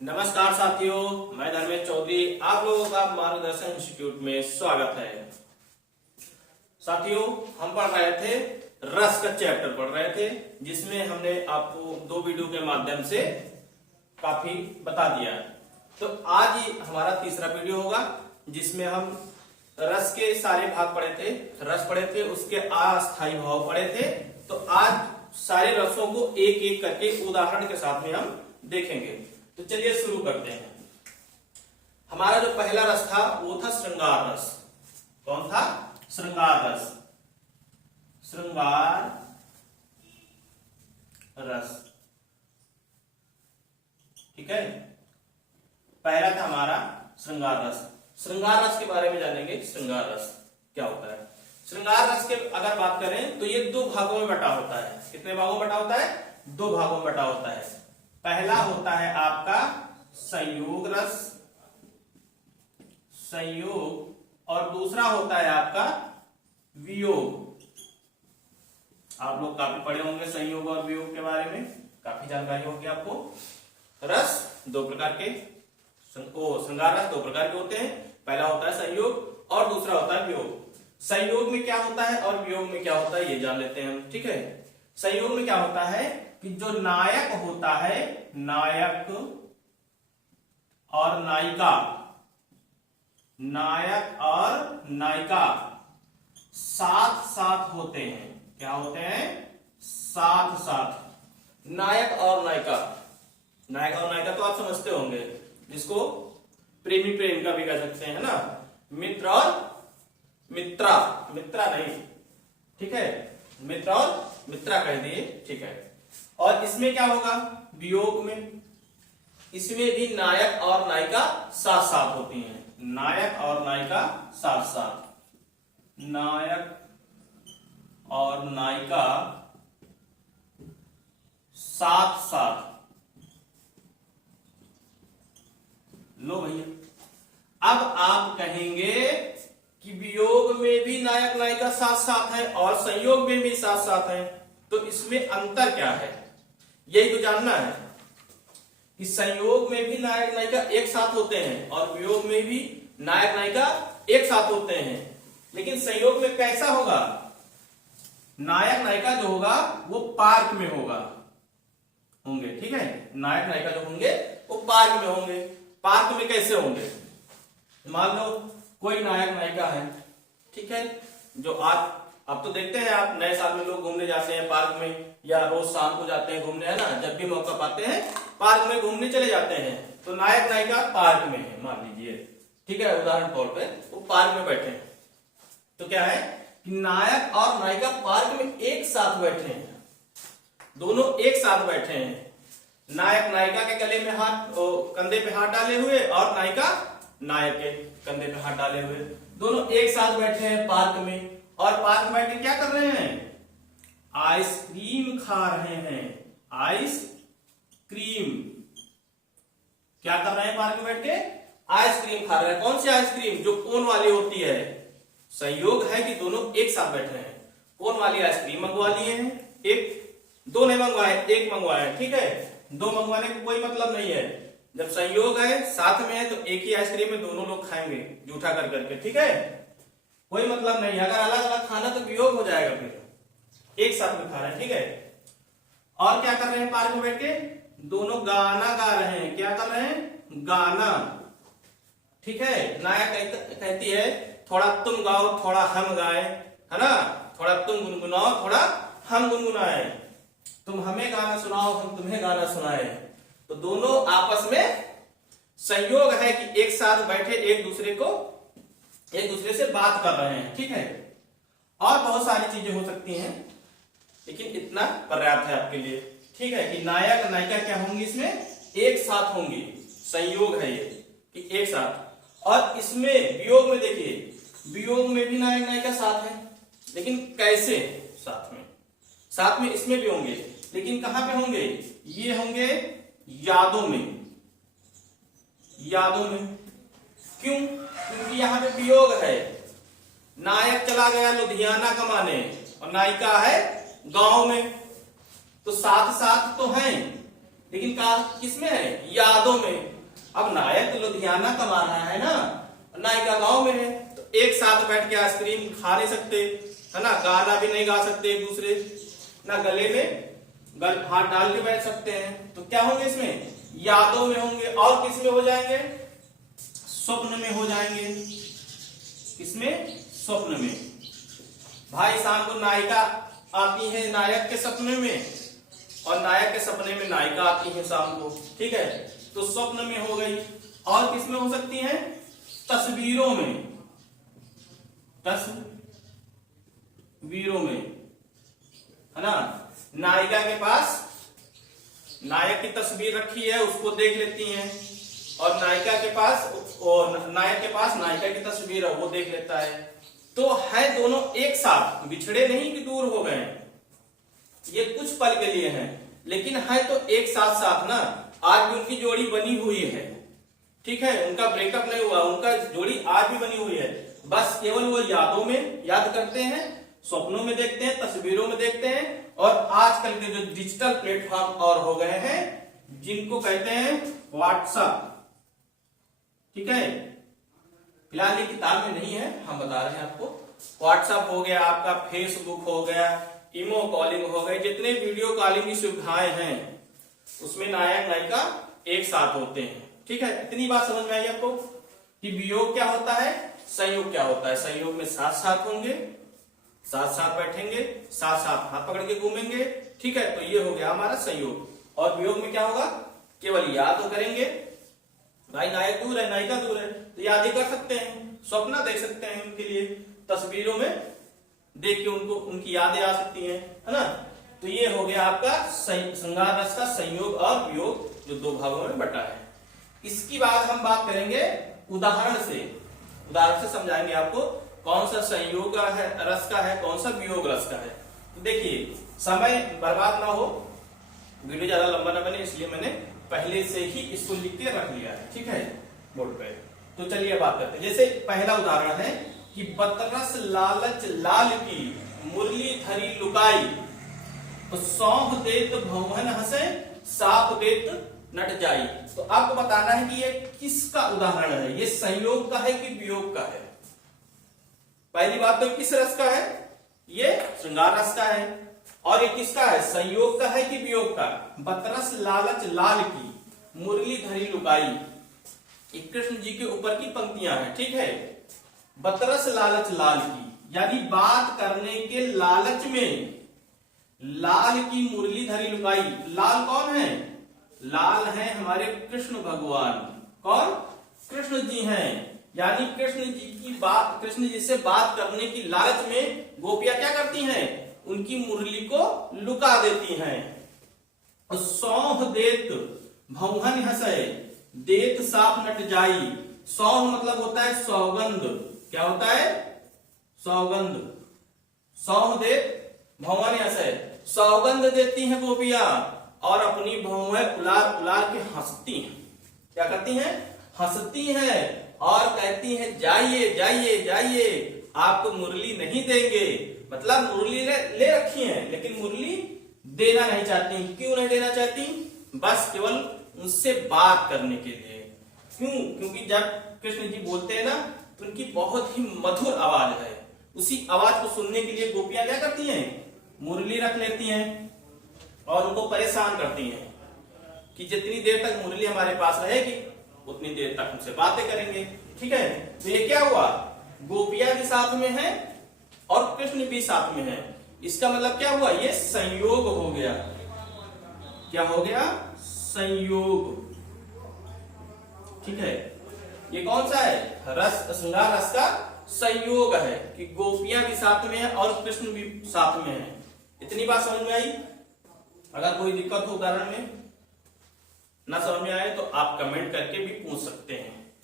नमस्कार साथियों, मैं धर्मेंद्र चौधरी आप लोगों का मार्गदर्शन इंस्टीट्यूट में स्वागत है। साथियों, हम पढ़ रहे थे रस का चैप्टर पढ़ रहे थे, जिसमें हमने आपको 2 वीडियो के माध्यम से काफी बता दिया। तो आज ही हमारा तीसरा वीडियो होगा, जिसमें हम रस के सारे भाग पढ़े थे, रस पढ़े थे, उसके अस्थायी भाव पढ़े थे। तो आज सारे रसों को एक एक करके उदाहरण के साथ में हम देखेंगे। तो चलिए शुरू करते हैं। हमारा जो पहला रस था वो था श्रृंगार रस। कौन था? श्रृंगार रस। श्रृंगार रस, ठीक है। पहला था हमारा श्रृंगार रस। श्रृंगार रस के बारे में जानेंगे। श्रृंगार रस क्या होता है? श्रृंगार रस के अगर बात करें तो ये 2 भागों में बटा होता है। कितने भागों में बटा होता है? 2 भागों में बटा होता है। पहला होता है आपका संयोग रस, संयोग, और दूसरा होता है आपका वियोग। आप लोग काफी पढ़े होंगे संयोग और वियोग के बारे में, काफी जानकारी होगी आपको। रस 2 प्रकार के, श्रृंगार रस 2 प्रकार के होते हैं। पहला होता है संयोग और दूसरा होता है वियोग। संयोग में क्या होता है और वियोग में क्या होता है ये जान लेते हैं हम, ठीक है। संयोग में क्या होता है कि जो नायक होता है, नायक और नायिका, नायक और नायिका साथ साथ होते हैं। क्या होते हैं? साथ साथ। नायक और नायिका, नायक और नायिका तो आप समझते होंगे, जिसको प्रेमी प्रेमिका भी कह सकते हैं ना। मित्र और मित्रा, मित्रा नहीं, ठीक है, मित्र और मित्रा कह दिए, ठीक है। और इसमें क्या होगा? वियोग में, इसमें भी नायक और नायिका साथ साथ होती हैं। नायक और नायिका साथ साथ, नायक और नायिका साथ साथ। लो भैया, अब आप कहेंगे कि वियोग में भी नायक नायिका साथ साथ है और संयोग में भी साथ साथ है, तो इसमें अंतर क्या है? यही तो जानना है कि संयोग में भी नायक नायिका एक साथ होते हैं और वियोग में भी नायक नायिका एक साथ होते हैं। लेकिन संयोग में कैसा होगा? नायक नायिका जो होगा वो पार्क में होंगे, ठीक है। नायक नायिका जो होंगे वो पार्क में होंगे। पार्क में कैसे होंगे? मान लो कोई नायक नायिका है, ठीक है, जो आप तो देखते हैं, आप नए साल में लोग घूमने जाते हैं पार्क में, या रोज शाम को जाते हैं घूमने, है ना। जब भी मौका पाते हैं पार्क में घूमने चले जाते हैं। तो नायक नायिका पार्क में है, मान लीजिए, ठीक है, उदाहरण तौर पे वो पार्क में बैठे हैं। तो क्या है कि नायक और नायिका पार्क में एक साथ बैठे हैं, दोनों एक साथ बैठे हैं। नायक नायिका के गले में हाथ, कंधे पे हाथ डाले हुए, और नायिका नायक के कंधे पे हाथ डाले हुए, दोनों एक साथ बैठे हैं पार्क में। और पार्क में बैठ के क्या कर रहे हैं? आइसक्रीम खा रहे हैं। आइसक्रीम, क्या कर रहे हैं पार्क में बैठ के? आइसक्रीम खा रहे हैं। कौन सी आइसक्रीम? जो कोन वाली होती है। संयोग है कि दोनों एक साथ बैठे हैं। कोन वाली आइसक्रीम मंगवा लिए हैं, एक, 2 नहीं मंगवाए, 1 मंगवाए, ठीक है। 2 मंगवाने का कोई मतलब नहीं है। जब संयोग है, साथ में है, तो एक ही आइसक्रीम में दोनों लोग खाएंगे, जूठा कर करके, ठीक है, कोई मतलब नहीं। अगर अलग अलग खाना तो वियोग हो जाएगा, फिर एक साथ में खा रहे हैं, ठीक है। और क्या कर रहे हैं पार्क में बैठ के? दोनों गाना गा रहे हैं। क्या कर रहे हैं? गाना, ठीक है। नायक कहती है थोड़ा तुम गाओ थोड़ा हम गाए, है ना, थोड़ा तुम गुनगुनाओ थोड़ा हम गुनगुनाए, तुम हमें गाना सुनाओ हम तुम्हें गाना सुनाए। तो दोनों आपस में संयोग है कि एक साथ बैठे एक दूसरे से बात कर रहे हैं, ठीक है। और बहुत सारी चीजें हो सकती हैं, लेकिन इतना पर्याप्त है आपके लिए, ठीक है, कि नायक नायिका क्या होंगी? इसमें एक साथ होंगी। संयोग है ये कि एक साथ। और इसमें वियोग में देखिए, वियोग में भी नायक नायिका साथ है, लेकिन कैसे साथ में? साथ में इसमें भी होंगे, लेकिन कहां पे होंगे? ये होंगे यादों में, यादों में। क्यों? क्योंकि यहां पे वियोग है। नायक चला गया लुधियाना कमाने और नायिका है गांव में, तो साथ साथ तो हैं, लेकिन किसमें है? यादों में। अब नायक तो लुधियाना कमा रहा है ना, नायिका गांव में है, तो एक साथ बैठ के आइसक्रीम खा नहीं सकते, है ना, गाना भी नहीं गा सकते एक दूसरे, ना गले में हाथ डाल के बैठ सकते हैं। तो क्या होंगे इसमें? यादों में होंगे। और किस में हो जाएंगे? स्वप्न में हो जाएंगे। किसमें? स्वप्न में। भाई शाम को नायिका आती है नायक के सपने में, और नायक के सपने में नायिका आती है शाम को, ठीक है, तो स्वप्न में हो गई। और किसमें हो सकती है? तस्वीरों में। तस्वीरों में, है ना, नायिका के पास नायक की तस्वीर रखी है, उसको देख लेती हैं, और नायिका के पास और नायक के पास नायिका की तस्वीर है, वो देख लेता है। तो है दोनों एक साथ, बिछड़े नहीं कि दूर हो गए, ये कुछ पल के लिए है, लेकिन है तो एक साथ साथ ना। आज भी उनकी जोड़ी बनी हुई है, ठीक है, उनका ब्रेकअप नहीं हुआ, उनका जोड़ी आज भी बनी हुई है। बस केवल वो यादों में याद करते हैं, स्वप्नों में देखते हैं, तस्वीरों में देखते हैं। और आजकल के जो डिजिटल प्लेटफॉर्म और हो गए हैं, जिनको कहते हैं व्हाट्सएप, ठीक है, फिलहाल ये किताब में नहीं है, हम बता रहे हैं आपको। व्हाट्सएप हो गया, आपका फेसबुक हो गया, इमो कॉलिंग हो गए, जितने वीडियो कॉलिंग की सुविधाएं हैं उसमें नायक नायिका एक साथ होते हैं, ठीक है। इतनी बात समझ में आई आपको कि वियोग क्या होता है, संयोग क्या होता है। संयोग में साथ साथ होंगे, साथ साथ बैठेंगे, साथ साथ हाथ पकड़ के घूमेंगे, ठीक है, तो ये हो गया हमारा संयोग। और वियोग में क्या होगा? केवल याद तो करेंगे, भाई नायक दूर है, नायिका दूर है, तो याद ही कर सकते हैं, स्वप्न देख सकते हैं उनके लिए, तस्वीरों में देख के उनको उनकी यादें आ सकती हैं, है ना। तो ये हो गया आपका श्रृंगार रस का संयोग और वियोग, जो दो भागों में बटा है। इसकी बाद हम बात करेंगे उदाहरण से, उदाहरण से समझाएंगे आपको कौन सा संयोग है रस का है, कौन सा वियोग रस का है। तो देखिए, समय बर्बाद ना हो, वीडियो ज्यादा लंबा ना बने, इसलिए मैंने पहले से ही इसको लिख के रख लिया है, ठीक है, बोर्ड पे। तो चलिए बात करते हैं। जैसे पहला उदाहरण है कि बतरस लालच लाल की मुरली धरी लुकाई, तो सौंफ देत भवन हंसे साप देत नट जाई। तो आपको बताना है कि ये किसका उदाहरण है, ये संयोग का है कि वियोग का है। पहली बात तो किस रस का है? ये श्रृंगार रस का है। और ये किसका है? संयोग का है कि वियोग का? बतरस लालच लाल की मुरली धरी लुकाई, कृष्ण जी के ऊपर की पंक्तियां हैं, ठीक है। बतरस लालच लाल की, यानी बात करने के लालच में लाल की मुरली धरी लुकाई। लाल कौन है? लाल है हमारे कृष्ण भगवान। कौन? कृष्ण जी हैं। यानी कृष्ण जी की बात, कृष्ण जी से बात करने की लालच में गोपियां क्या करती हैं? उनकी मुरली को लुका देती हैं। सौंफ देत भौहन हंसे देत साप नट जाई। सौंफ मतलब होता है सौगंध। क्या होता है? सौगंध। सौंफ देत भौहन हंसे, सौगंध देती हैं गोपियां और अपनी भौहें उलार उलार के हंसती हैं। क्या करती हैं? हंसती हैं और कहती हैं जाइए जाइए जाइए, आपको मुरली नहीं देंगे। मतलब मुरली ले रखी है लेकिन मुरली देना नहीं चाहती। क्यों नहीं देना चाहती? बस केवल उनसे बात करने के लिए। क्यों? क्योंकि जब कृष्ण जी बोलते हैं ना तो उनकी बहुत ही मधुर आवाज है। उसी आवाज को सुनने के लिए गोपियां क्या करती हैं? मुरली रख लेती हैं और उनको परेशान करती हैं कि जितनी देर तक मुरली हमारे पास रहेगी उतनी देर तक हमसे बातें करेंगे। ठीक है, तो ये क्या हुआ? गोपियां भी साथ में हैं और कृष्ण भी साथ में है। इसका मतलब क्या हुआ? ये संयोग हो गया। क्या हो गया? संयोग। ठीक है, ये कौन सा है? रस, श्रृंगार रस का संयोग है कि गोपियां भी साथ में है और कृष्ण भी साथ में है। इतनी बात समझ में आई? अगर कोई दिक्कत हो उदाहरण में ना समझ में आए तो आप कमेंट करके भी पूछ सकते हैं,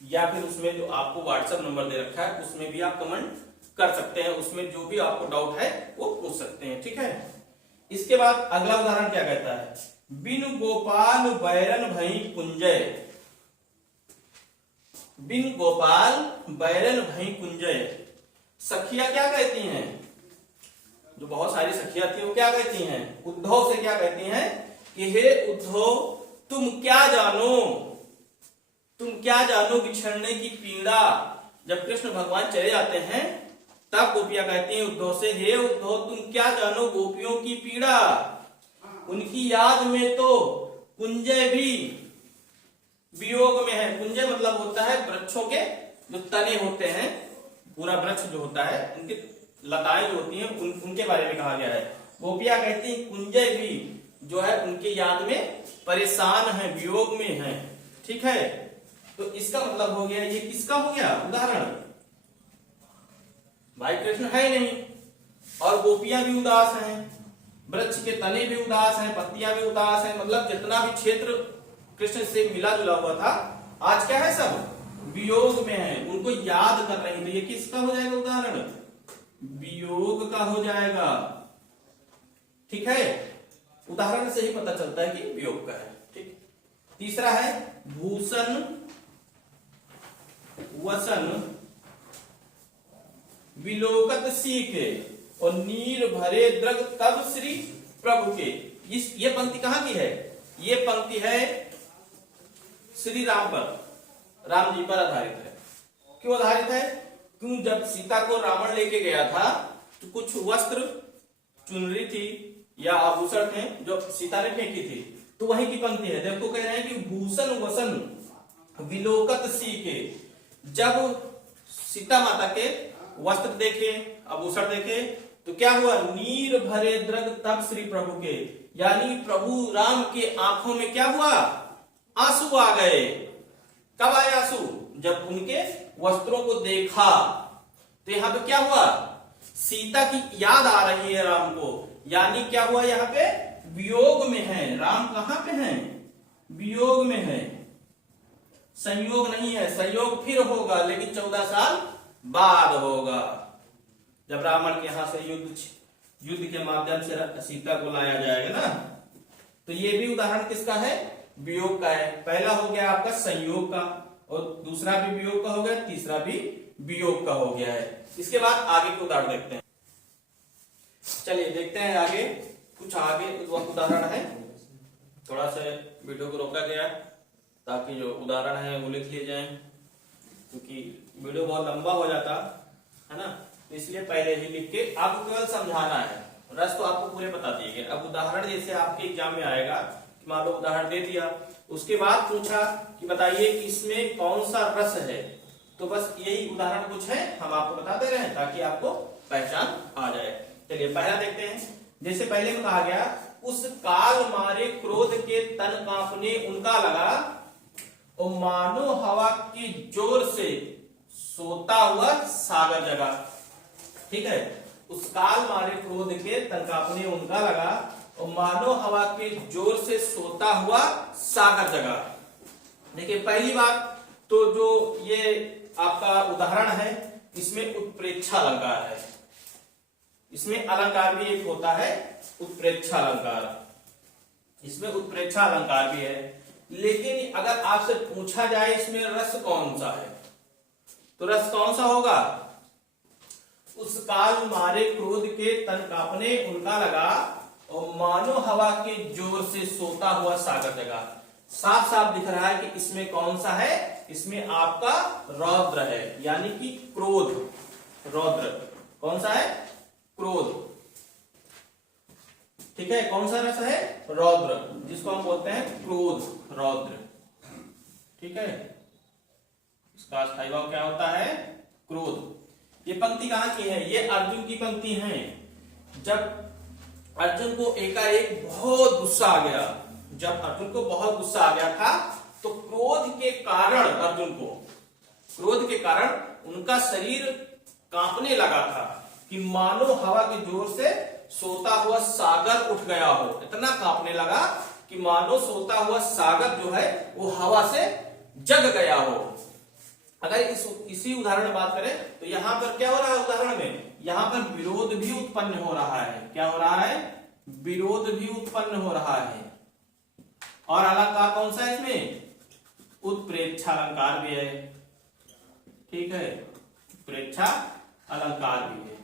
या फिर उसमें जो आपको व्हाट्सएप नंबर दे रखा है उसमें भी आप कमेंट कर सकते हैं। उसमें जो भी आपको डाउट है वो पूछ सकते हैं। ठीक है, इसके बाद अगला उदाहरण क्या कहता है? बिन गोपाल बैरन भई कुंजय। बिन गोपाल बैरन भई कुंजय। सखिया क्या कहती हैं? जो बहुत सारी सखियां थी वो क्या कहती हैं? उद्धव से क्या कहती हैं कि हे उद्धव तुम क्या जानो, तुम क्या जानो बिछड़ने की पीड़ा। जब कृष्ण भगवान चले जाते हैं तब गोपियां कहती हैं उद्धव से, हे उद्धव तुम क्या जानो गोपियों की पीड़ा, उनकी याद में तो कुंजय भी वियोग में है। कुंजय मतलब होता है वृक्षों के जो तने होते हैं, पूरा वृक्ष जो होता है उनकी लताएं जो होती हैं उनके बारे में कहा गया है। गोपियां कहती हैं कुंजय भी जो है उनके याद में परेशान है, वियोग में है। ठीक है, तो इसका मतलब हो गया, ये किसका हो गया उदाहरण, भाई कृष्ण है ही नहीं और गोपियां भी उदास हैं, वृक्ष के तने भी उदास हैं, पत्तियां भी उदास हैं, मतलब जितना भी क्षेत्र कृष्ण से मिला जुला हुआ था आज क्या है, सब वियोग में है, उनको याद कर रहे हैं। तो ये किसका हो जाएगा उदाहरण, वियोग का हो जाएगा। ठीक है, उदाहरण से ही पता चलता है कि वियोग का है। ठीक, तीसरा है भूषण वसन विलोकत सीके और नीर भरे द्रग तब श्री प्रभु के। ये पंक्ति कहां की है, ये पंक्ति है श्री राम पर, राम जी पर आधारित है। क्यों आधारित है, क्यों जब सीता को रावण लेके गया था तो कुछ वस्त्र चुनरी थी या आभूषण थे जो सीता ने फेंकी थी, तो वहीं की पंक्ति है। देखो कह रहे हैं कि भूषण वसन विलोकत सीके, जब सीता माता के वस्त्र देखे, आभूषण देखे तो क्या हुआ, नीर भरे द्रग तब श्री प्रभु के, यानी प्रभु राम के आंखों में क्या हुआ, आंसू आ गए। कब आए आंसू, जब उनके वस्त्रों को देखा। तो यहां पे क्या हुआ, सीता की याद आ रही है राम को, यानी क्या हुआ, यहां पे वियोग में है। राम कहां पे हैं, वियोग में है, संयोग नहीं है। संयोग फिर होगा लेकिन 14 साल बाद होगा, जब रावण के यहां से युद्ध के माध्यम से सीता को लाया जाएगा ना। तो ये भी उदाहरण किसका है, वियोग का है। पहला हो गया आपका संयोग का, और दूसरा भी वियोग का हो गया, तीसरा भी वियोग का हो गया है। इसके बाद आगे के उदाहरण देखते हैं। चलिए देखते हैं आगे, कुछ आगे उदाहरण है। थोड़ा सा वीडियो को रोका गया ताकि जो उदाहरण है वो लिख लिए जाए, क्योंकि वीडियो बहुत लंबा हो जाता है ना, तो इसलिए पहले ही लिख के आपको केवल समझाना है, रस तो आपको पूरे बता दिए गए। अब उदाहरण जैसे आपके एग्जाम में आएगा, मान लो उदाहरण दे दिया, उसके बाद पूछा कि बताइए इसमें कौन सा रस है, तो बस यही उदाहरण कुछ है हम आपको बता दे रहे हैं ताकि आपको पहचान आ जाए। चलिए पहला देखते हैं। जैसे पहले में कहा गया, उस काल मारे क्रोध के तन कांपने उनका लगा और मानो हवा की जोर से सोता हुआ सागर जगा। ठीक है, उस काल मारे क्रोध के तन कांपने उनका लगा और मानो हवा के जोर से सोता हुआ सागर जगा। देखिए पहली बात तो जो ये आपका उदाहरण है, इसमें उत्प्रेक्षा अलंकार है। इसमें अलंकार भी एक होता है उत्प्रेक्षा अलंकार, इसमें उत्प्रेक्षा अलंकार भी है। लेकिन अगर आपसे पूछा जाए इसमें रस कौन सा है, तो रस कौन सा होगा, उस काल मारे क्रोध के तन कांपने उनका लगा और मानो हवा के जोर से सोता हुआ सागर जगा। साफ साफ दिख रहा है कि इसमें कौन सा है, इसमें आपका रौद्र है, यानी कि क्रोध। रौद्र कौन सा है, क्रोध। ठीक है, कौन सा रस है, रौद्र, जिसको हम बोलते हैं क्रोध, रौद्र। ठीक है, इसका स्थायी भाव क्या होता है, क्रोध। ये पंक्ति कहां की है, ये अर्जुन की पंक्ति है। जब अर्जुन को एकाएक बहुत गुस्सा आ गया, जब अर्जुन को बहुत गुस्सा आ गया था, तो क्रोध के कारण अर्जुन को, क्रोध के कारण उनका शरीर कांपने लगा था कि मानो हवा के जोर से सोता हुआ सागर उठ गया हो। इतना कांपने लगा कि मानो सोता हुआ सागर जो है वो हवा से जग गया हो। अगर इसी उदाहरण में बात करें तो यहां पर क्या हो रहा है, उदाहरण में यहां पर विरोध भी उत्पन्न हो रहा है। क्या हो रहा है, विरोध भी उत्पन्न हो रहा है। और अलंकार कौन सा है इसमें, उत्प्रेक्षा अलंकार भी है। ठीक है, उत्प्रेक्षा अलंकार भी है।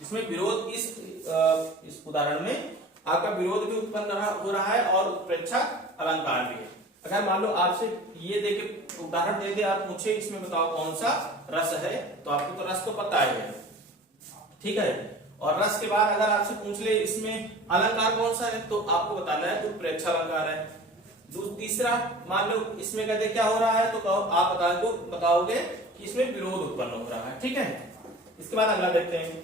इसमें विरोध, इस उदाहरण में आपका विरोध भी उत्पन्न हो रहा है और उत्प्रेक्षा अलंकार भी है। अगर मान लो आपसे ये देके उदाहरण दे दे, आप पूछे इसमें बताओ कौन सा रस है, तो आपको तो रस तो पता है, ठीक है। और रस के बाद अगर आपसे पूछ ले इसमें अलंकार कौन सा है, तो आपको बताना है उत्प्रेक्षा अलंकार है। तीसरा मान लो इसमें कहते क्या हो रहा है, तो आप बताओगे कि इसमें विरोध उत्पन्न हो रहा है, ठीक है। इसके बाद अगला देखते हैं,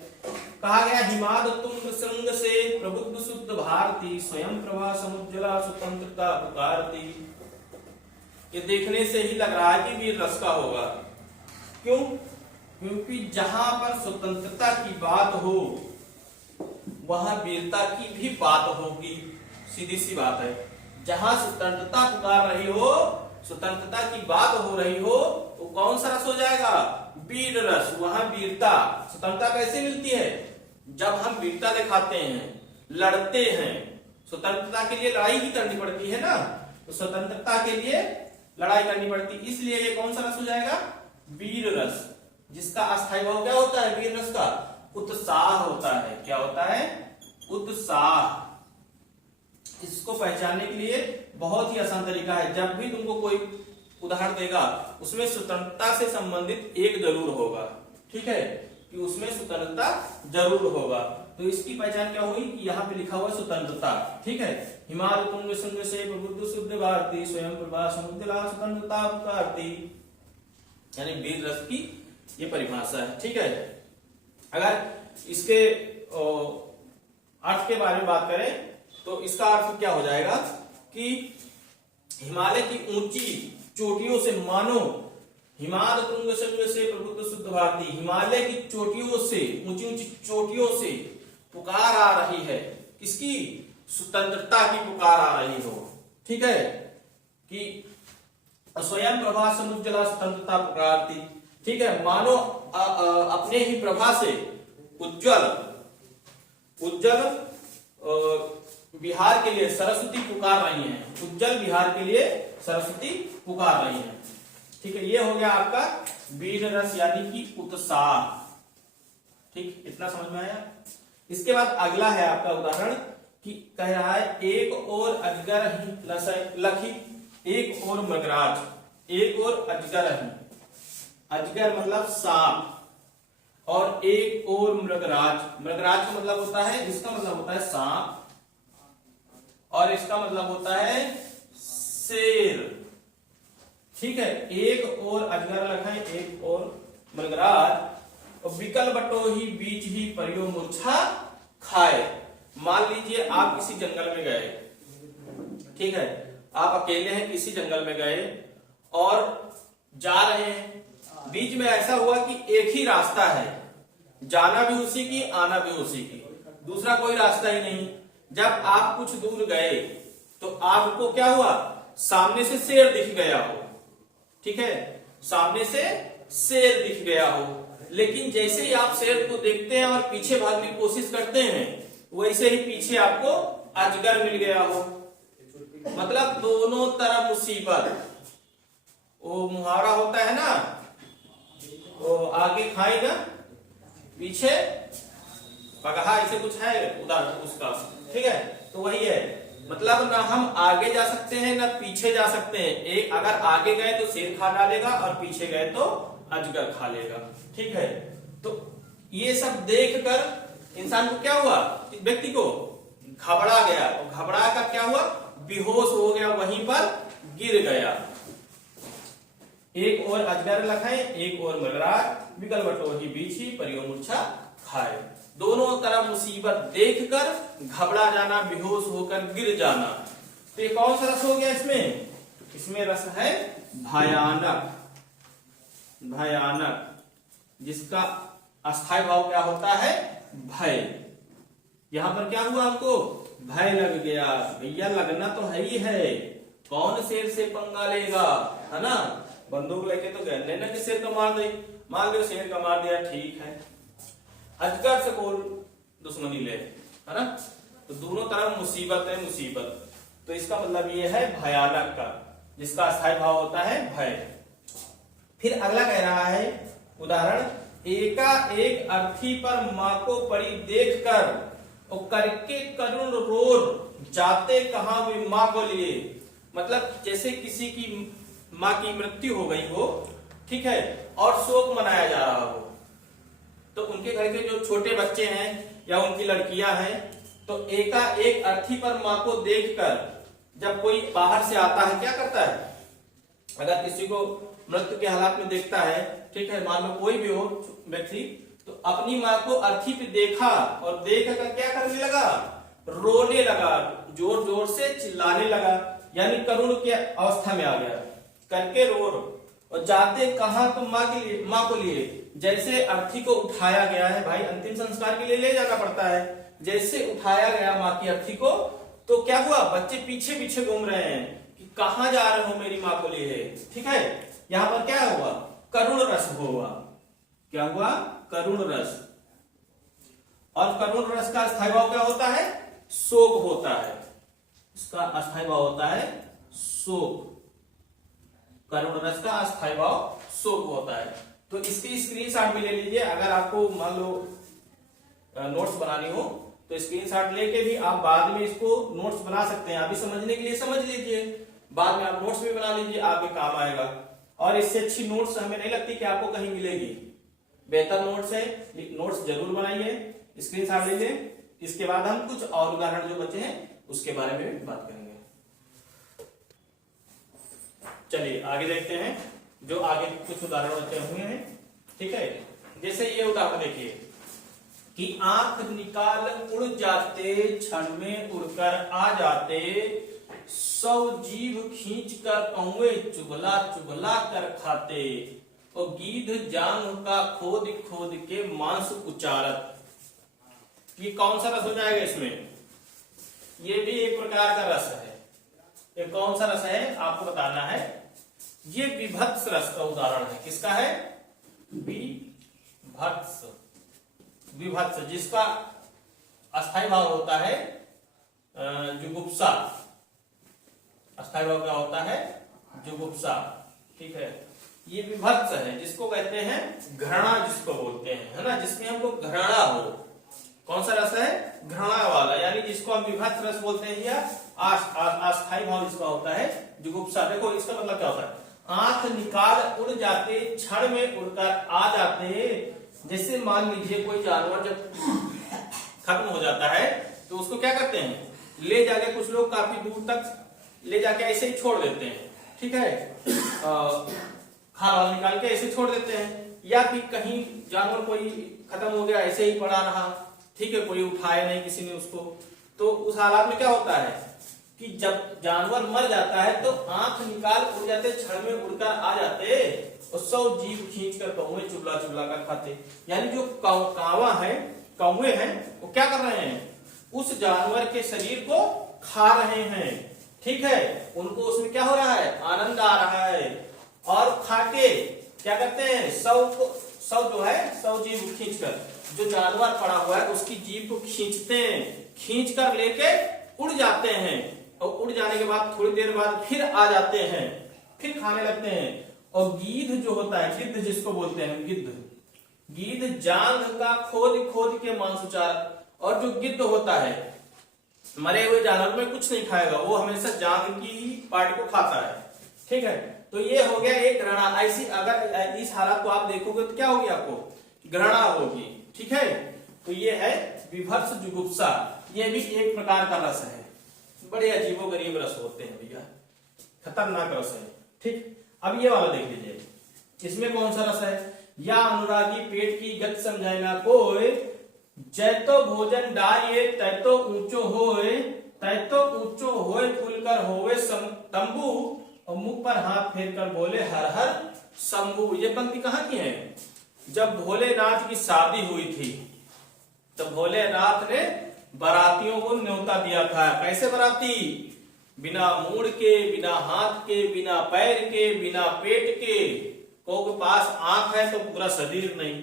कहा गया हिमाद तुंग श्रृंग से प्रबुद्ध शुद्ध भारती स्वयं प्रभा समुज्ज्वला स्वतंत्रता पुकारती। ये देखने से ही लग रहा है कि वीर रस का होगा। क्यों? क्योंकि जहां पर स्वतंत्रता की बात हो वहां वीरता की भी बात होगी, सीधी सी बात है। जहां स्वतंत्रता पुकार रही हो, स्वतंत्रता की बात हो रही हो, तो कौन सा रस हो जाएगा? वीर रस। वहां वीरता, स्वतंत्रता कैसे मिलती है? जब हम वीरता दिखाते हैं, लड़ते हैं। स्वतंत्रता के लिए लड़ाई भी करनी पड़ती है ना, तो स्वतंत्रता के लिए लड़ाई करनी पड़ती, इसलिए ये कौन सा रस हो जाएगा? वीर रस। जिसका अस्थायी भाव क्या होता है वीर रस का? उत्साह होता है। क्या होता है? उत्साह। इसको पहचानने के लिए बहुत ही आसान तरीका है। जब भी तुमको कोई उदाहरण देगा उसमें स्वतंत्रता से संबंधित एक जरूर होगा, ठीक है, कि उसमें स्वतंत्रता जरूर होगा। तो इसकी पहचान क्या हुई कि यहाँ पे लिखा हुआ स्वतंत्रता, ठीक है। हिमाल तुंग श्रृंग से प्रबुद्ध शुद्ध भारती स्वयं प्रभा समुज्ज्वला स्वतंत्रता पुकारती, यानी वीर रस की ये परिभाषा है, ठीक है। अगर इसके अर्थ के बारे में बात करें तो इसका अर्थ क्या हो जाएगा कि हिमालय की ऊंची चोटियों से, मानो हिमाल तुंग श्रृंग से प्रबुद्ध शुद्ध भारती, हिमालय की चोटियों से, ऊंची ऊंची चोटियों से पुकार आ रही है। किसकी? स्वतंत्रता की पुकार आ रही हो, ठीक है, कि स्वयं प्रभा समुज्ज्वला स्वतंत्रता पुकारती, ठीक है। मानो अपने ही प्रभा से उज्जवल बिहार के लिए सरस्वती पुकार रही हैं। उज्जवल बिहार के लिए सरस्वती पुकार रही हैं, ठीक है। ये हो गया आपका वीर रस यानी कि उत्साह, ठीक, इतना समझ में आया। इसके बाद अगला है आपका उदाहरण कि कह रहा है एक और अजगर लखी, एक और मृगराज, एक और अजगर ही, अजगर मतलब सांप, और एक और मृगराज। मृगराज का मतलब होता है, इसका मतलब होता है सांप, और इसका मतलब होता है शेर, ठीक है। एक और अजगर लखाए, एक और मृगराज, और विकल बटो ही बीच ही परियो मूर्छा खाए। मान लीजिए आप किसी जंगल में गए, ठीक है, आप अकेले हैं, किसी जंगल में गए और जा रहे हैं, बीच में ऐसा हुआ कि एक ही रास्ता है, जाना भी उसी की, आना भी उसी की, दूसरा कोई रास्ता ही नहीं। जब आप कुछ दूर गए तो आपको क्या हुआ? सामने से शेर दिख गया हो, ठीक है, सामने से शेर दिख गया हो, लेकिन जैसे ही आप शेर को देखते हैं और पीछे भागने की कोशिश करते हैं, वैसे ही पीछे आपको अजगर मिल गया हो। मतलब दोनों तरफ मुसीबत। वो मुहावरा होता है ना, वो आगे खाएगा पीछे पगहा, ऐसे कुछ है उदाहरण उसका, ठीक है। तो वही है, मतलब ना हम आगे जा सकते हैं ना पीछे जा सकते हैं। एक अगर आगे गए तो शेर खा डालेगा और पीछे गए तो अजगर खा लेगा, ठीक है। तो ये सब देखकर इंसान को क्या हुआ? व्यक्ति को घबरा गया, और घबरा कर क्या हुआ? बेहोश हो गया, वहीं पर गिर गया। एक और अजगर लखाए, एक और मृगराज, विकल बटो ही बीच ही परियो मूर्छा खाए। दोनों तरफ मुसीबत देखकर घबरा जाना, बेहोश होकर गिर जाना। तो ये कौन सा रस हो गया इसमें? इसमें रस है भयानक। भयानक, जिसका अस्थायी भाव क्या होता है? भय। यहां पर क्या हुआ? आपको भय लग गया। भैया लगना तो है ही है, कौन शेर से पंगा लेगा, है ना। बंदूक लेके तो गए, लेना कि शेर का मार दे, शेर का मार दिया, ठीक है। अजगर से बोल दुश्मनी ले, है ना। तो दोनों तरफ मुसीबत है, मुसीबत। तो इसका मतलब ये है भयानक का, जिसका अस्थायी भाव होता है भय। फिर अगला कह रहा है उदाहरण, एका एक अर्थी पर मां को पड़ी देखकर और करके करुण रोर जाते कहां वे माँ को लिए। मतलब जैसे किसी की माँ की मृत्यु हो गई हो, ठीक है, और शोक मनाया जा रहा हो, तो उनके घर के जो छोटे बच्चे हैं या उनकी लड़कियां हैं, तो एकाएक अर्थी पर माँ को देखकर जब कोई बाहर से आता है, क्या करता है, अगर किसी को मृत्यु के हालात में देखता है, ठीक है, मान लो कोई भी हो व्यक्ति, तो अपनी माँ को अर्थी पे देखा और देख कर क्या करने लगा, रोने लगा, जोर जोर से चिल्लाने लगा, यानी करुण की अवस्था में आ गया। करके रोर और जाते कहा तो माँ को लिए, जैसे अर्थी को उठाया गया है, भाई अंतिम संस्कार के लिए ले जाना पड़ता है, जैसे उठाया गया माँ की अर्थी को, तो क्या हुआ, बच्चे पीछे पीछे घूम रहे हैं कि कहां जा रहे हो मेरी माँ को लिए, ठीक है। यहां पर क्या हुआ, करुण रस हुआ। क्या हुआ, करुण रस। और करुण रस का अस्थायी भाव क्या होता है, शोक होता है। इसका अस्थायी भाव होता है शोक। करुण रस का अस्थायी भाव शोक होता है। तो इसकी स्क्रीनशॉट भी ले लीजिए, अगर आपको मान लो नोट्स बनानी हो तो स्क्रीनशॉट लेके भी आप बाद में इसको नोट्स बना सकते हैं। अभी समझने के लिए समझ लीजिए, बाद में आप नोट्स भी बना लीजिए, आपके काम आएगा। और इससे अच्छी नोट्स हमें नहीं लगती कि आपको कहीं मिलेगी। बेहतर नोट्स है, नोट्स जरूर बनाइए, स्क्रीनशॉट लीजिए। इसके बाद हम कुछ और उदाहरण जो बचे हैं उसके बारे में भी बात करेंगे। चलिए आगे देखते हैं, जो आगे कुछ उदाहरण बचे हुए हैं, ठीक है। जैसे ये उदाहरण देखिए कि आंख निकाल उड़ जाते, क्षण में उड़कर आ जाते, 100 जीभ खींच कर कौवे चुगला चुगला कर खाते, और गीध जांग का खोद खोद के मांस उचारत। ये कौन सा रस हो जाएगा इसमें, ये भी एक प्रकार का रस है। ये कौन सा रस है आपको बताना है। ये विभत्स रस का उदाहरण है। किसका है, विभत्स। विभत्स जिसका अस्थायी भाव होता है जुगुप्सा। अस्थायी भाव क्या होता है, जुगुप्सा, ठीक है। ये विभत्स है, जिसको कहते हैं घृणा, जिसको बोलते हैं, है ना, जिसमें हमको घृणा हो। कौन सा रस है, घृणा वाला, यानी जिसको हम विभत्स रस बोलते हैं, या अस्थायी भाव जिसका होता है जुगुप्सा। देखो इसका मतलब क्या होता है, आंख निकाल उड़ जाते, क्षण में उड़कर आ जाते। जैसे मान लीजिए कोई जानवर जब खत्म हो जाता है तो उसको क्या करते हैं, ले जाके कुछ लोग काफी दूर तक ले जाके ऐसे ही छोड़ देते हैं, ठीक है, खाल निकाल के ऐसे छोड़ देते हैं। या फिर कहीं जानवर कोई खत्म हो गया, ऐसे ही पड़ा रहा, ठीक है, कोई उठाया नहीं किसी ने उसको, तो उस हालात में क्या होता है कि जब जानवर मर जाता है तो आंख निकाल उड़ जाते, क्षण में उड़कर आ जाते, और 100 जीभ खींच कर कौवे चुगला चुगला कर खाते। यानी जो कावा है, कौवे हैं, वो क्या कर रहे हैं, उस जानवर के शरीर को खा रहे हैं, ठीक है। उनको उसमें क्या हो रहा है, आनंद आ रहा है। और खाके क्या करते हैं, 100 जो है 100 जीभ खींचकर, जो जानवर पड़ा हुआ है उसकी जीभ को खींचते हैं, खींच कर लेके उड़ जाते हैं, और उड़ जाने के बाद थोड़ी देर बाद फिर आ जाते हैं, फिर खाने लगते हैं। और गीध जो होता है, गिद्ध जिसको बोलते हैं, गीध जांघ का खोद खोद के मांस उचार। और जो गिद्ध होता है मरे हुए जानवर में कुछ नहीं खाएगा, वो हमेशा जांघ की ही पार्ट को खाता है, ठीक है। तो ये हो गया एक घृणा। ऐसी अगर इस हालत को आप देखोगे तो क्या होगी, आपको घृणा होगी, ठीक है। तो ये है विभत्स जुगुप्सा। ये भी एक प्रकार का रस है, बड़े अजीबोगरीब रस होते हैं भैया, खतरनाक रस है, ठीक। अब ये वाला देख लीजिए, इसमें कौन सा रस है, या अनुरागी पेट की गत समझाए ना कोई, जैतो भोजन डाये तैतो ऊंचो होए, तैतो ऊंचो होए फूलकर होवे तंबू, और मुख पर हाथ फेर कर बोले हर हर शंभू। ये पंक्ति कहाँ की है, जब भोलेनाथ की शादी हुई थी तो भोलेनाथ ने बारातियों को न्योता दिया था। कैसे बाराती, बिना मूड़ के, बिना हाथ के, बिना पैर के, बिना पेट के। को के पास आंख है तो पूरा शरीर नहीं,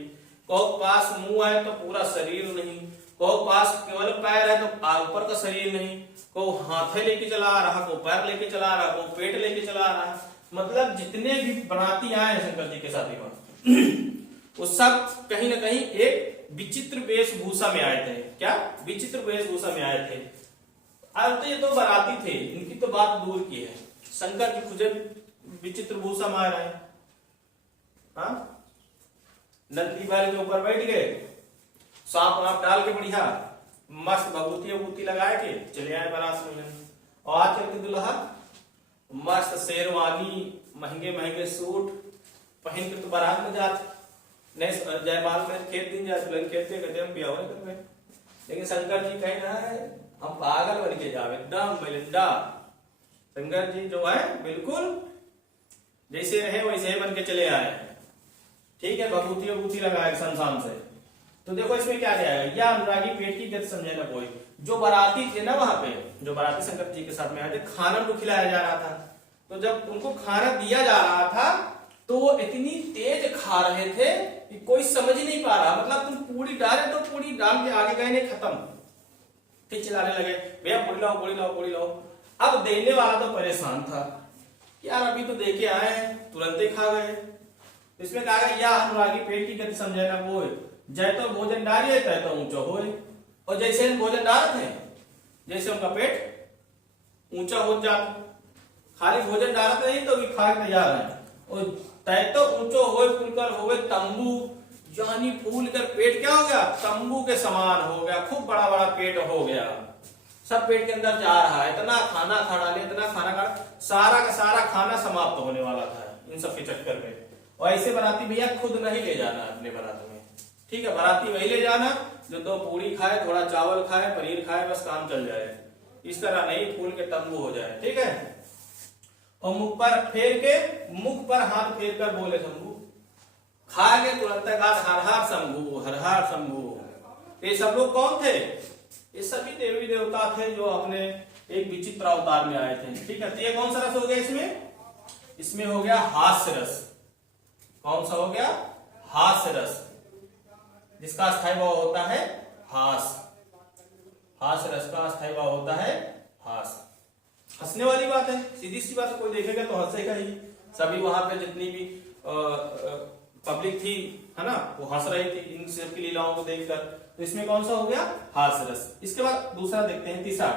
को पास मुंह है तो पूरा शरीर नहीं, को पास केवल पैर है तो ऊपर का शरीर नहीं, को हाथे लेके चला रहा, को पैर लेके चला रहा, को पेट लेके चला रहा। मतलब जितने भी बनाती आए शंकर जी के साथ वो सब कहीं ना कहीं एक विचित्र वेशभूषा में आए थे। क्या? विचित्र वेशभूषा में आए थे। अब तो ये तो बाराती थे, इनकी तो बात दूर की है। शंकर जी खुद विचित्र भूषा में आ रहे हैं। हाँ, नंदी बैल के ऊपर बैठ गए, सांप वाप डाल के बढ़िया मस्त भभूति वभूति लगा के चले आए बारात में। और आजकल के दुल्हा मस्त शेरवानी, महंगे महंगे सूट पहन के तो बारात में जाते। नहीं जयमाल में खेत दिन जाते, लोग कहते कहते हम ब्याह कर रहे। लेकिन शंकर जी कह रहा है हम पागल बन के जावे, एकदम बेलिंदा। शंकर जी जो है बिल्कुल जैसे रहे वैसे ही बन के चले आए। ठीक है, भभूति वभूति लगाए संसान से। तो देखो इसमें क्या जाएगा, या अनुरागी पेट की गति समझे ना कोई। जो बाराती थे ना वहां पे, जो बाराती शंकर जी के साथ में आए थे, खाना उनको खिलाया जा रहा था। तो जब उनको खाना दिया जा रहा था तो वो इतनी तेज खा रहे थे कि कोई समझ नहीं पा रहा। मतलब तुम पूरी डाले तो पूरी डाल के आगे गए नहीं, खत्म। फिर चिल्लाने लगे भैया पूरी लाओ पूरी लाओ पूरी लाओ। अब देने वाला तो परेशान था कि यार अभी तो देके आए हैं, तुरंत ही खा गए। इसमें कहा गया या अनुरागी पेट की गति समझे ना वो, जय तो भोजन डालिए तय तो ऊंचा होए। और जैसे हम भोजन डालते हैं, जैसे उनका पेट ऊंचा हो जाता। खाली भोजन डालते नहीं तो भी खा के तैयार है। और तय तो ऊंचो होए फूलकर होवे तंबू, यानी फूल कर पेट क्या हो गया, तंबू के समान हो गया। खूब बड़ा बड़ा पेट हो गया, सब पेट के अंदर जा रहा है। इतना खाना खाना ले, इतना खाना खा, सारा का सारा खाना समाप्त होने वाला था इन सब के चक्कर में। और ऐसे बाराती भैया खुद नहीं ले जाना अपने बारात में। ठीक है, बाराती वही ले जाना जो दो पूरी खाए, थोड़ा चावल खाए, पनीर खाए, बस काम चल जाए। इस तरह नहीं फूल के तंबू हो जाए। ठीक है, और मुख पर फेर के, मुख पर हाथ फेर कर बोले शंभू। खा के तुरंत हर हर शंभू, हर हर शंभू। ये सब लोग कौन थे? ये सभी देवी देवता थे जो अपने एक विचित्र अवतार में आए थे। ठीक है, तो ये कौन सा रस हो गया इसमें? इसमें हो गया हास्य रस। कौन सा हो गया? हास्य रस, जिसका अस्थायी भाव होता है हास। हास्य रस का अस्थायी भाव होता है हास। हंसने वाली बात है, सीधी सी बात है, कोई देखेगा तो हंसेगा ही। सभी वहां पे जितनी भी पब्लिक थी है ना, वो हंस रही थी इन सब की लीलाओं को देखकर। तो इसमें कौन सा हो गया? हास्य रस। इसके बाद दूसरा देखते हैं, तीसरा।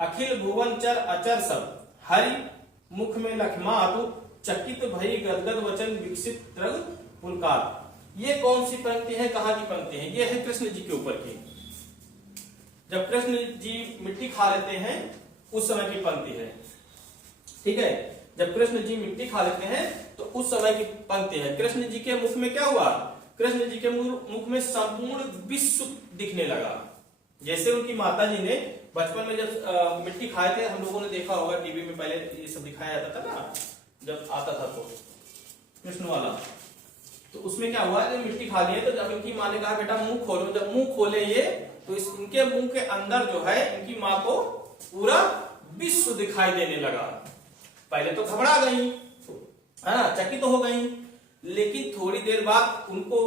अखिल भुवन चर अचर सब हरि मुख में लखमातु चकित भई गदगद वचन विकसित त्रग पुलकार। ये कौन सी पंक्ति है, कहाँ की पंक्ति है? ये है कृष्ण जी के ऊपर की। जब कृष्ण जी मिट्टी खा लेते हैं उस समय की पंक्ति है। ठीक है, जब कृष्ण जी मिट्टी खा लेते हैं तो उस समय की पंक्ति है। कृष्ण जी के मुख में क्या हुआ? कृष्ण जी के मुख में संपूर्ण विश्व दिखने लगा। जैसे उनकी माता जी ने बचपन में जब मिट्टी खाए थे, हम लोगों ने देखा होगा टीवी में, पहले ये सब दिखाया जाता था ना जब आता था तो कृष्ण वाला। तो उसमें क्या हुआ, जब मिट्टी खा लिए तो जब इनकी माँ ने कहा बेटा मुंह खोलो, जब मुंह खोले ये तो इनके मुंह के अंदर जो है इनकी माँ को पूरा विश्व दिखाई देने लगा। पहले तो घबरा गई, है ना, चकित तो हो गई। लेकिन थोड़ी देर बाद उनको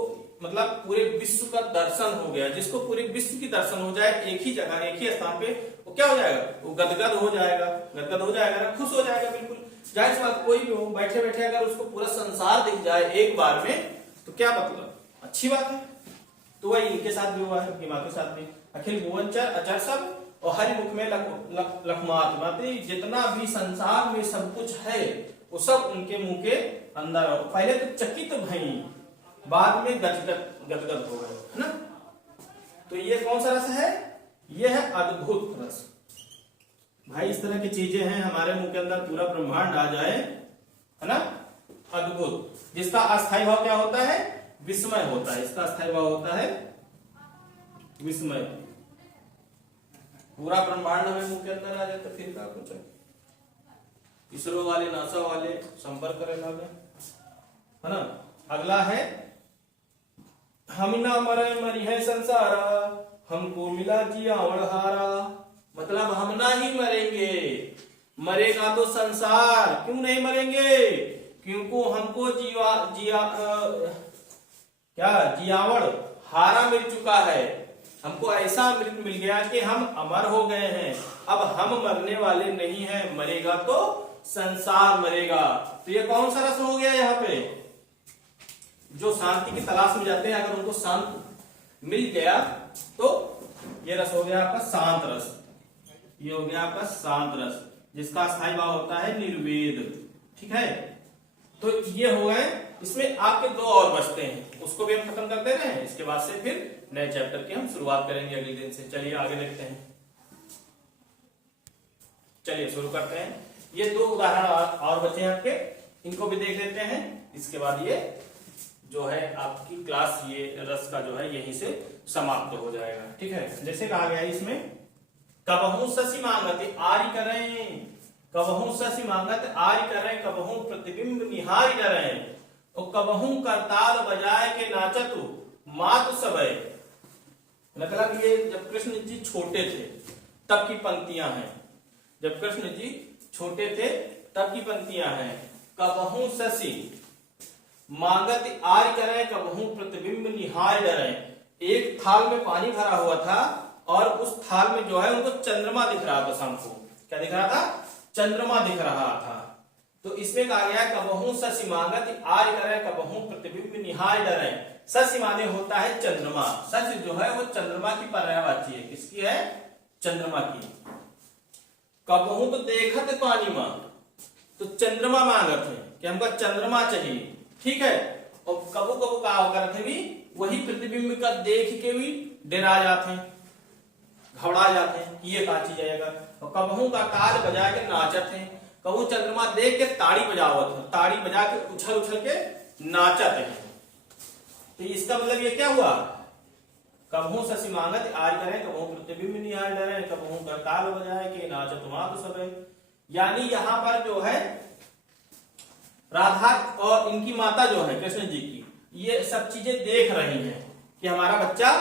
मतलब पूरे विश्व का दर्शन हो गया। जिसको पूरे विश्व की दर्शन हो जाए एक ही जगह, एक ही स्थान पे, वो क्या हो जाएगा? वो गदगद हो जाएगा। गदगद हो जाएगा ना, खुश हो जाएगा। बिल्कुल जाहिर सी बात, कोई भी हो बैठे बैठे अगर उसको पूरा संसार दिख जाए एक बार में तो क्या मतलब, अच्छी बात है। तो वही इनके साथ भी हुआ है, उनकी माँ के साथ भी। अखिल भुवनचर अचर सब और हरि मुख में लखमात, जितना भी संसार में सब कुछ है वो सब उनके मुंह के अंदर। पहले तो चकित भई, बाद में गदगद हो गए, है ना। तो ये कौन सा रस है? ये है अद्भुत रस। भाई इस तरह की चीजें हैं हमारे मुंह के अंदर, पूरा ब्रह्मांड आ जाए, है ना, अद्भुत। जिसका अस्थायी भाव क्या होता है? विस्मय होता है। इसका अस्थायी भाव होता है विस्मय। पूरा ब्रह्मांड हमें मुंह के अंदर आ जाए तो फिर क्या कुछ है। इसरो वाले, नासा वाले संपर्क करे लगे, है ना। अगला है हम ना मरे मरी है संसारा, हमको मिला जिया वड़हारा। मतलब हम ना ही मरेंगे, मरेगा तो संसार। क्यों नहीं मरेंगे? क्योंकि हमको जियावड़ हारा मिल चुका है। हमको ऐसा अमृत मिल गया कि हम अमर हो गए हैं। अब हम मरने वाले नहीं हैं, मरेगा तो संसार मरेगा। तो ये कौन सा रस हो गया यहाँ पे? जो शांति की तलाश में जाते हैं, अगर उनको शांत मिल गया तो ये रस हो गया आपका शांत रस, ये हो गया आपका शांत रस, जिसका स्थायी भाव होता है निर्वेद। ठीक है, तो ये हो गए। इसमें आपके दो और बचते हैं, उसको भी हम खत्म कर दे रहे हैं। इसके बाद से फिर नए चैप्टर की हम शुरुआत करेंगे अगले दिन से। चलिए आगे देखते हैं, चलिए शुरू करते हैं। ये दो उदाहरण और बचे हैं आपके, इनको भी देख लेते हैं। इसके बाद ये जो है आपकी क्लास, ये रस का जो है यहीं से समाप्त हो जाएगा। ठीक है, जैसे कहा गया है इसमें, कबहू शशि मांगत आर्य करें, कबहू शशि मांगत आर्य करें, कबहू प्रतिबिंब निहार करें, और कबहू करताल बजाए के नाचतु मातु सबय। मतलब ये जब कृष्ण जी छोटे थे तब की पंक्तियां हैं, जब कृष्ण जी छोटे थे तब की पंक्तियां हैं। कबहू शशि मांगत आर्य करें, कबहू प्रतिबिंब निहार डरें। एक थाल में पानी भरा हुआ था और उस थाल में जो है उनको चंद्रमा दिख रहा था शाम को। क्या दिख रहा था? चंद्रमा दिख रहा था। तो इसमें कहा गया कबहू शशि मांगत आर्य करें, कबहू प्रतिबिंब निहार डरें। शशि माने होता है चंद्रमा, शशि जो है वो चंद्रमा की पर्यायवाची है। किसकी है? चंद्रमा की। कबहू तो देखत पानी मां, तो चंद्रमा मांगत है कि हमको चंद्रमा चाहिए। ठीक है, और कबू कबू का होकर के भी वही प्रतिबिंब का देख के भी डरा जाते हैं, घबरा जाते हैं कि ये का चीज आएगा। और कबहू का ताल बजा के नाचत है, कबू चंद्रमा देख के ताड़ी बजावत है, ताड़ी बजा के उछल उछल के नाचत है। तो इसका मतलब ये क्या हुआ? कबहू शशि मांगत आर्य करें, कबहू प्रतिबिंब निहार डरें, कबहू का ताल बजाए के नाचत मातु सबय। यानी यहाँ पर जो है राधा और इनकी माता जो है कृष्ण जी की, ये सब चीजें देख रही हैं कि हमारा बच्चा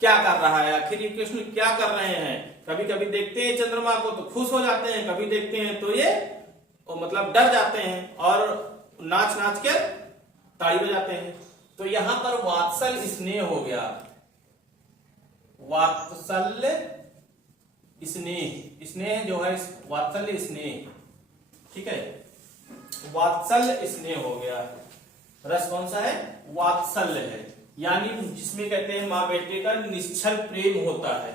क्या कर रहा है, आखिर ये कृष्ण क्या कर रहे हैं। कभी कभी देखते हैं चंद्रमा को तो खुश हो जाते हैं, कभी देखते हैं तो ये मतलब डर जाते हैं और नाच नाच के ताड़ी बजाते हैं। तो यहां पर वात्सल स्नेह हो गया, वात्सल्य स्नेह, स्नेह जो है वात्सल्य स्नेह। ठीक है, वात्सल्य स्नेह हो गया। रस कौन सा है? वात्सल्य है, यानी जिसमें कहते हैं माँ बेटे का निश्चल प्रेम होता है।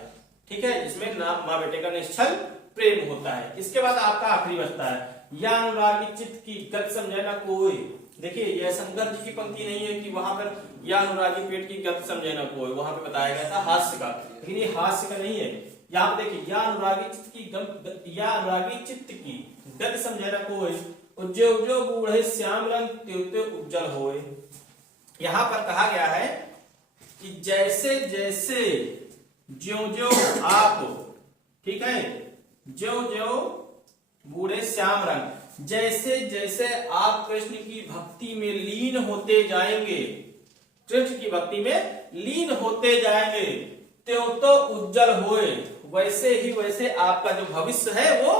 ठीक है, जिसमें माँ बेटे का निश्चल प्रेम होता है। इसके बाद आपका आखिरी बचता है, या अनुरागी चित्त की गत समझे ना कोई। देखिए यह शंकर जी की पंक्ति नहीं है कि वहां पर या अनुरागी पेट की गत समझे ना कोई, वहां पे बताया गया था हास्य का, लेकिन ये हास्य का नहीं है। यहाँ पे देखिए, या अनुरागी चित्त की या अनुरागी चित्त की गत समझे ना कोई, उज्जो उज्जो बूढ़े श्याम रंग त्यों त्यों उज्जवल होए। यहां पर कहा गया है कि जैसे जैसे ज्यो ज्यो आप, ठीक है, ज्यो ज्यो बूढ़े श्याम रंग, जैसे जैसे आप कृष्ण की भक्ति में लीन होते जाएंगे, कृष्ण की भक्ति में लीन होते जाएंगे, त्यों तो उज्जवल होए, वैसे ही वैसे आपका जो भविष्य है वो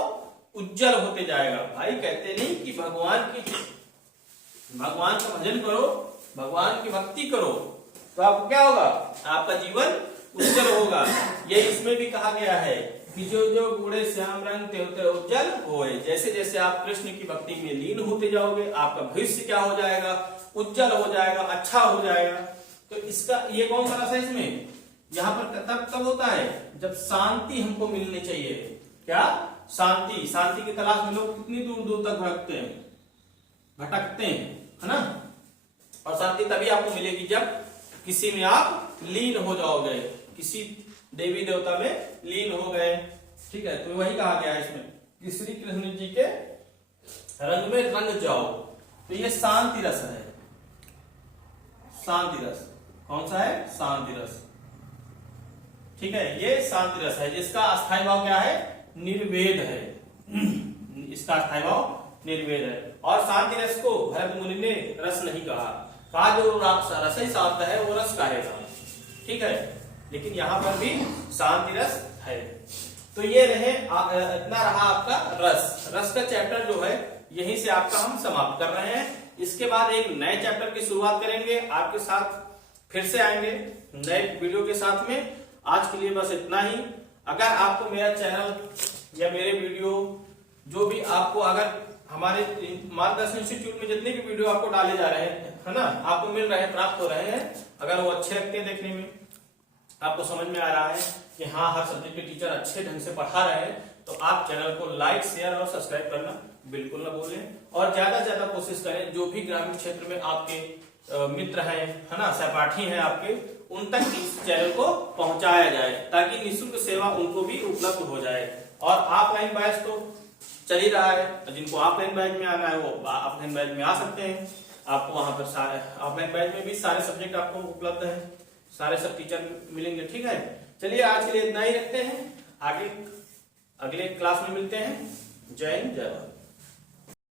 उज्जवल होते जाएगा। भाई कहते नहीं कि भगवान का भजन करो, भगवान की भक्ति करो, तो आपको क्या होगा? आपका जीवन उज्जवल होगा। ये इसमें भी कहा गया है कि जो जो बूढ़े श्याम रंग त्यों त्यों उज्जवल होए, जैसे जैसे आप कृष्ण की भक्ति में लीन होते जाओगे, आपका भविष्य क्या हो जाएगा? उज्जवल हो जाएगा, अच्छा हो जाएगा। तो इसका ये कौन सा रस है इसमें? यहाँ पर तब होता है जब शांति हमको मिलनी चाहिए। क्या? शांति। शांति की तलाश में लोग कितनी दूर दूर तक भटकते हैं, है ना? और शांति तभी आपको मिलेगी जब किसी में आप लीन हो जाओगे, किसी देवी देवता में लीन हो गए। ठीक है, तो वही कहा गया है इसमें कि श्री कृष्ण जी के रंग में रंग जाओ। तो ये शांति रस है। शांति रस कौन सा है? शांति रस। ठीक है, ये शांति रस है, जिसका अस्थायी भाव क्या है? निर्वेद है। इसका अस्थायी भाव निर्वेद है। और शांति रस को भरत मुनि ने रस नहीं कहा जो रस ही शांत है वो रस कहेगा। ठीक है, लेकिन यहां पर भी शांति रस है। तो ये रहे इतना रहा आपका रस। रस का चैप्टर जो है यहीं से आपका हम समाप्त कर रहे हैं। इसके बाद एक नए चैप्टर की शुरुआत करेंगे, आपके साथ फिर से आएंगे नए वीडियो के साथ में। आज के लिए बस इतना ही। अगर आपको मेरा चैनल या मेरे वीडियो जो भी आपको अगर हमारे मार्गदर्शन इंस्टीट्यूट में जितने भी वीडियो आपको डाले जा रहे हैं, है ना, आपको मिल रहे हैं, प्राप्त हो रहे हैं, अगर वो अच्छे लगते हैं देखने में, आपको समझ में आ रहा है कि हाँ हर सब्जेक्ट के टीचर अच्छे ढंग से पढ़ा रहे हैं, तो आप चैनल को लाइक, शेयर और सब्सक्राइब करना बिल्कुल ना भूलें। और ज्यादा से ज्यादा कोशिश करें जो भी ग्रामीण क्षेत्र में आपके मित्र हैं, है ना, सहपाठी हैं आपके, उन तक इस चैनल को पहुंचाया जाए ताकि निःशुल्क सेवा उनको भी उपलब्ध हो जाए। और ऑफलाइन बैच तो चल ही रहा है, जिनको ऑफलाइन बैच में आना है वो ऑफलाइन बैच में आ सकते हैं। आपको वहां पर सारे ऑफलाइन बैच में भी सारे सब्जेक्ट आपको उपलब्ध है, सारे सब टीचर मिलेंगे। ठीक है, चलिए आज के लिए इतना ही रखते हैं, आगे अगले क्लास में मिलते हैं। जय हिंद, जय भारत।